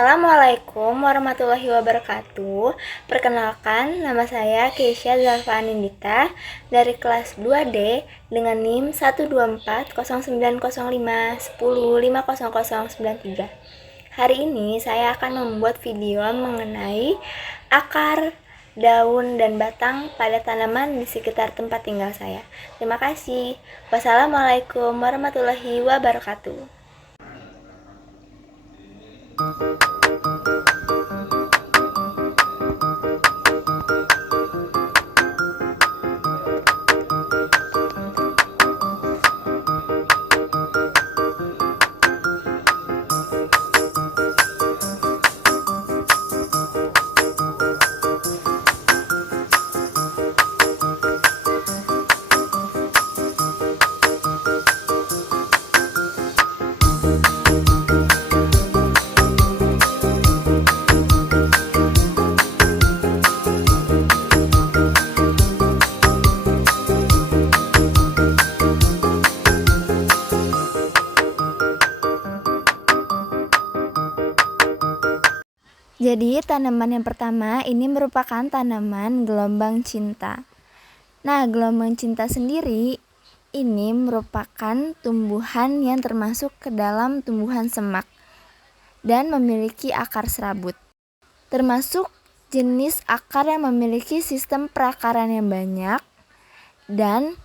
Assalamualaikum warahmatullahi wabarakatuh. Perkenalkan, nama saya Keisha Zalfa Anindita dari kelas 2D dengan NIM 124090510500093. Hari ini saya akan membuat video mengenai akar, daun, dan batang pada tanaman di sekitar tempat tinggal saya. Terima kasih. Wassalamualaikum warahmatullahi wabarakatuh. Jadi tanaman yang pertama ini merupakan tanaman gelombang cinta. Nah, gelombang cinta sendiri ini merupakan tumbuhan yang termasuk ke dalam tumbuhan semak dan memiliki akar serabut. Termasuk jenis akar yang memiliki sistem perakaran yang banyak dan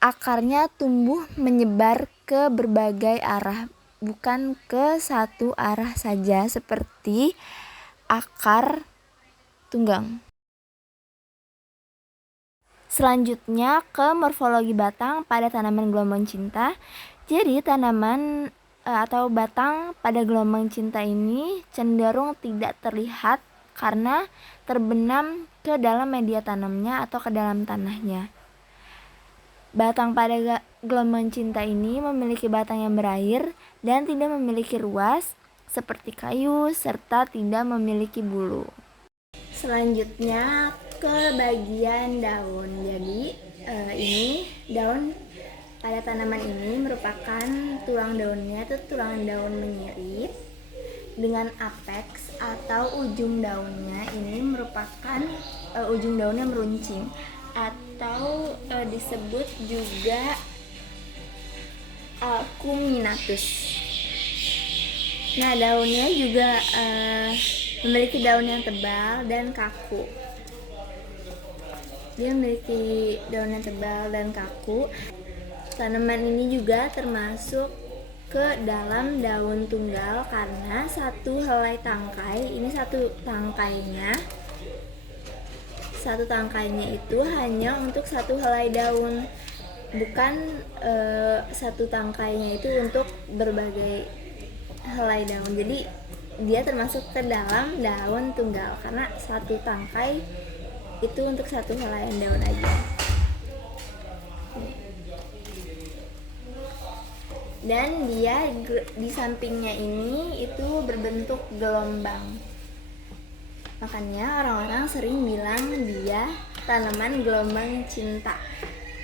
akarnya tumbuh menyebar ke berbagai arah, bukan ke satu arah saja seperti akar tunggang. Selanjutnya ke morfologi batang pada tanaman gelombang cinta. Jadi tanaman atau batang pada gelombang cinta ini cenderung tidak terlihat karena terbenam ke dalam media tanamnya atau ke dalam tanahnya. Batang pada gelombang cinta ini memiliki batang yang berair dan tidak memiliki ruas seperti kayu serta tidak memiliki bulu. Selanjutnya ke bagian daun. Jadi ini daun pada tanaman ini merupakan tulang daunnya itu tulang daun menyirip dengan apex atau ujung daunnya ini merupakan ujung daunnya meruncing atau disebut juga acuminatus. Nah, daunnya juga memiliki daun yang tebal dan kaku. Dia memiliki daun yang tebal dan kaku. Tanaman ini juga termasuk ke dalam daun tunggal karena satu helai tangkai, ini satu tangkainya itu hanya untuk satu helai daun, bukan satu tangkainya itu untuk berbagai helai daun. Jadi dia termasuk ke dalam daun tunggal karena satu tangkai itu untuk satu helaian daun aja. Dan dia di sampingnya ini itu berbentuk gelombang. Makanya orang-orang sering bilang dia tanaman gelombang cinta.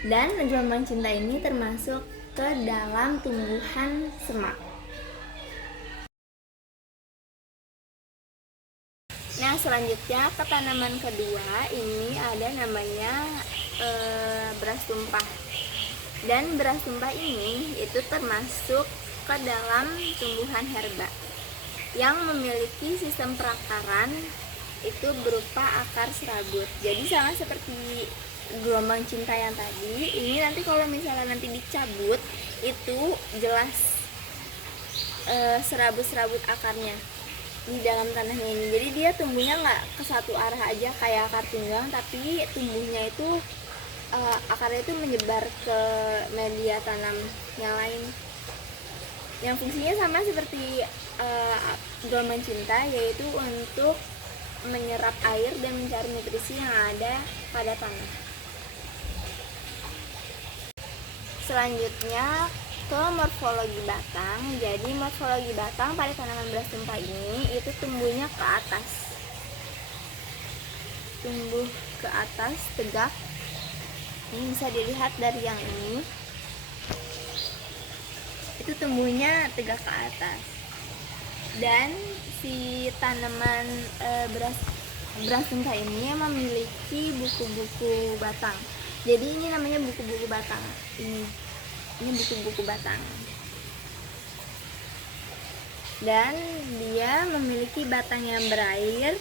Dan gelombang cinta ini termasuk ke dalam tumbuhan semak. Nah, selanjutnya ke tanaman kedua ini ada namanya beras tumpah. Dan beras tumpah ini itu termasuk ke dalam tumbuhan herba yang memiliki sistem perakaran itu berupa akar serabut. Jadi sama seperti gelombang cinta yang tadi, ini nanti kalau misalnya nanti dicabut itu jelas serabut-serabut akarnya di dalam tanahnya ini. Jadi dia tumbuhnya nggak ke satu arah aja kayak akar tunggang, tapi tumbuhnya itu akarnya itu menyebar ke media tanam yang lain yang fungsinya sama seperti gelombang cinta, yaitu untuk menyerap air dan mencari nutrisi yang ada pada tanah. Selanjutnya ke morfologi batang. Jadi morfologi batang pada tanaman beras tumpah ini itu tumbuhnya ke atas, tumbuh ke atas tegak. Ini bisa dilihat dari yang ini, itu tumbuhnya tegak ke atas. Dan si tanaman beras cinta ini memiliki buku-buku batang. Jadi ini namanya buku-buku batang. Ini buku-buku batang. Dan dia memiliki batang yang berair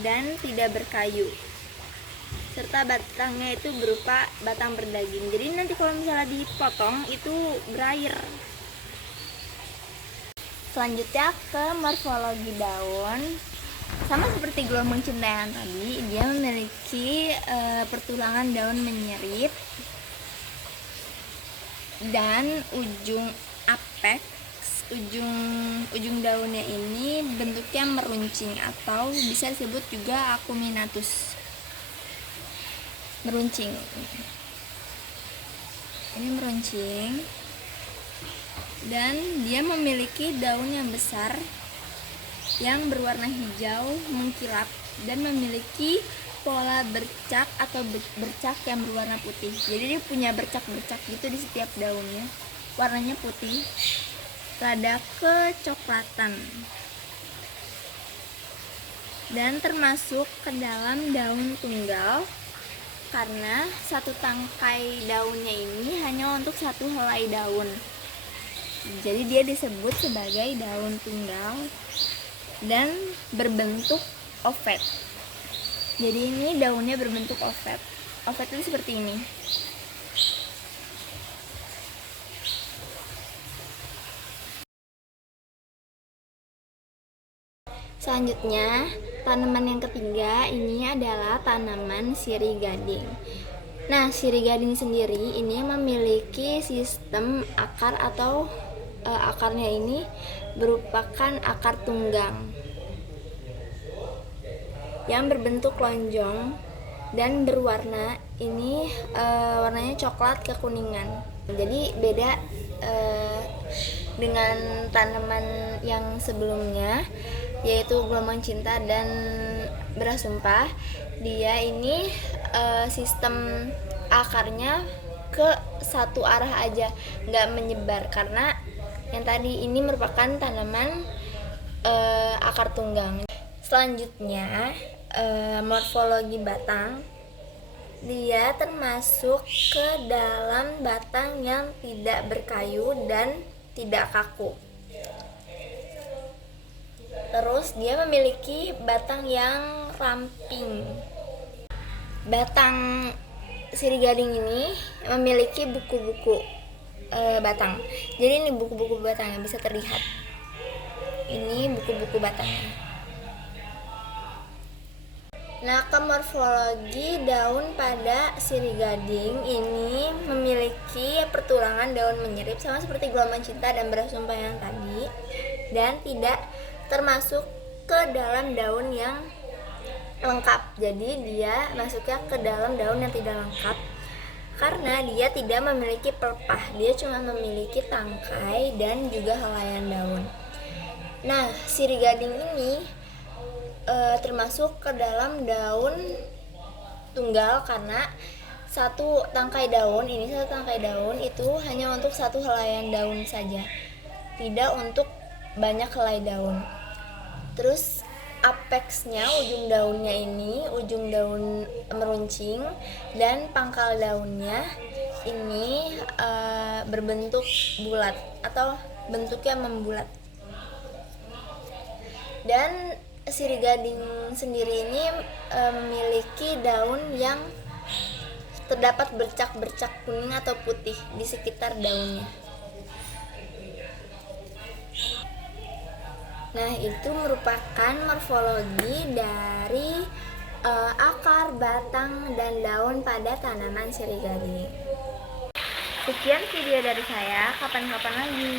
dan tidak berkayu, serta batangnya itu berupa batang berdaging. Jadi nanti kalau misalnya dipotong itu berair. Selanjutnya ke morfologi daun. Sama seperti gelombang cinta yang tadi, dia memiliki pertulangan daun menyerip dan ujung apex, ujung daunnya ini bentuknya meruncing atau bisa disebut juga acuminatus. Meruncing. Ini meruncing. Dan dia memiliki daun yang besar yang berwarna hijau mengkilap dan memiliki pola bercak atau bercak yang berwarna putih. Jadi dia punya bercak-bercak gitu di setiap daunnya. Warnanya putih, rada kecoklatan. Dan termasuk ke dalam daun tunggal karena satu tangkai daunnya ini hanya untuk satu helai daun. Jadi dia disebut sebagai daun tunggal dan berbentuk ovet. Jadi ini daunnya berbentuk ovet. Ovet itu seperti ini. Selanjutnya, tanaman yang ketiga ini adalah tanaman sirih gading. Nah, sirih gading sendiri ini memiliki sistem akar atau akarnya ini merupakan akar tunggang yang berbentuk lonjong dan berwarna ini warnanya coklat kekuningan. Jadi beda dengan tanaman yang sebelumnya, yaitu gelombang cinta dan beras sumpah. Dia ini sistem akarnya ke satu arah aja, nggak menyebar, karena yang tadi ini merupakan tanaman akar tunggang. Selanjutnya morfologi batang. Dia termasuk ke dalam batang yang tidak berkayu dan tidak kaku. Terus dia memiliki batang yang ramping. Batang sirih gading ini memiliki buku-buku batang. Jadi ini buku-buku batangnya bisa terlihat. Ini buku-buku batangnya. Nah, ke morfologi daun pada sirih gading ini memiliki pertulangan daun menyerip sama seperti gelombang cinta dan beras sumpah yang tadi, dan tidak termasuk ke dalam daun yang lengkap. Jadi dia masuknya ke dalam daun yang tidak lengkap karena dia tidak memiliki pelepah, dia cuma memiliki tangkai dan juga helaian daun. Nah, sirih gading ini termasuk ke dalam daun tunggal karena satu tangkai daun itu hanya untuk satu helaian daun saja, tidak untuk banyak helai daun. Terus apexnya, ujung daunnya ini, ujung daun meruncing, dan pangkal daunnya ini berbentuk bulat atau bentuknya membulat. Dan sirih gading sendiri ini memiliki daun yang terdapat bercak-bercak kuning atau putih di sekitar daunnya. Nah, itu merupakan morfologi dari akar, batang, dan daun pada tanaman sirih gading. Sekian video dari saya, kapan-kapan lagi.